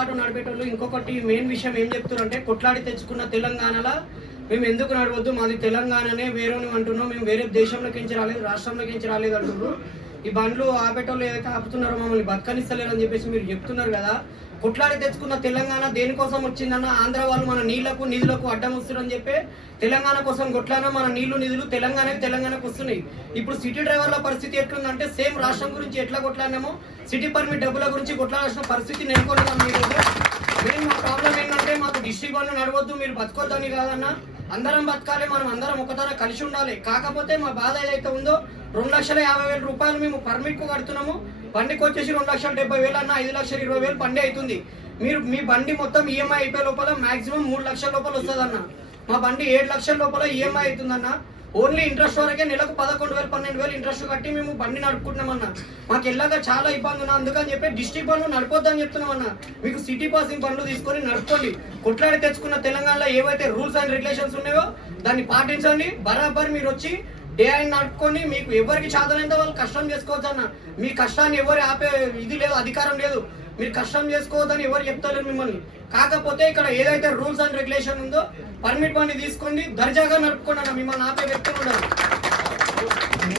Auto నడిపేటోళ్ళు ఇంకొకటి main విషయం ఏం చెప్తున్నారంటే కొట్లాడి తెచ్చుకున్న తెలంగాణలో మేము ఎందుకు నడవద్దు, మాది తెలంగాణనే వేరేని అంటున్నాం, మేము వేరే దేశంలోకి రాలేదు, రాష్ట్రంలోకి రాలేదు అంటున్నారు. ఈ బండ్లు ఆపేటోళ్ళు ఏదైతే ఆపుతున్నారో మమ్మల్ని బతకనిస్తలేరు అని చెప్పేసి మీరు చెప్తున్నారు కదా. కొట్లాడి తెచ్చుకున్న తెలంగాణ దేనికోసం వచ్చిందన్న, ఆంధ్ర వాళ్ళు మన నీళ్లకు నిధులకు అడ్డం వస్తున్నారని చెప్పి తెలంగాణ కోసం కొట్లాడినా మన నీళ్లు నిధులు తెలంగాణకు వస్తున్నాయి. ఇప్పుడు సిటీ డ్రైవర్ల పరిస్థితి ఎట్లుందంటే సేమ్ రాష్ట్రం గురించి ఎట్లా కొట్లాడినామో సిటీ పర్మిట్ డబ్బుల గురించి కొట్లాడాల్సిన పరిస్థితి నెలకొన్నాం. మీరు మెయిన్ మా ప్రాబ్లం ఏంటంటే మాకు డిస్ట్రిక్ట్ బండ్లు నడవద్దు, మీరు బతకొద్దని కాదన్నా, అందరం బతకాలి, మనం అందరం ఒకసారి కలిసి ఉండాలి. కాకపోతే మా బాధ ఏదైతే ఉందో 2,50,000 రూపాయలు మేము పర్మిట్ కు కడుతున్నాము. బండికి వచ్చేసి 2,70,000 అన్న 5,20,000 బండి అవుతుంది. మీరు మీ బండి మొత్తం ఈఎంఐ అయిపోయే లోపల మాక్సిమం 3 లక్షల లోపల వస్తుంది అన్న. మా బండి 7 లక్షల లోపల ఈఎంఐ అవుతుందన్న. ఓన్లీ ఇంట్రెస్ట్ వరకే నెలకు 11,000 12,000 ఇంట్రెస్ట్ కట్టి మేము బండి నడుపుకుంటున్నామన్న. మాకు ఎలాగా చాలా ఇబ్బంది ఉన్నా, అందుకని చెప్పి డిస్ట్రిక్ట్ బండ్లు నడపొద్దని చెప్తున్నామన్న. మీకు సిటీ పాసింగ్ బండ్లు తీసుకొని నడుపుకోండి. కొట్లాడి తెచ్చుకున్న తెలంగాణలో ఏవైతే రూల్స్ అండ్ రెగ్యులేషన్స్ ఉన్నాయో దాన్ని పాటించండి. బరాబర్ మీరు వచ్చి డే అయిన నడుపుకొని మీకు ఎవరికి చాదనైందో వాళ్ళు కష్టం చేసుకోవచ్చు అన్న. మీ కష్టాన్ని ఎవరు ఆపే ఇది లేదు, అధికారం లేదు. మీరు కష్టం చేసుకోవద్దని ఎవరు చెప్తలేరు మిమ్మల్ని. కాకపోతే ఇక్కడ ఏదైతే రూల్స్ అండ్ రెగ్యులేషన్ ఉందో పర్మిట్ బండి తీసుకోండి, దర్జాగా నడుపుకోండి అన్న. మిమ్మల్ని ఆపే వ్యక్తులు ఉండరు.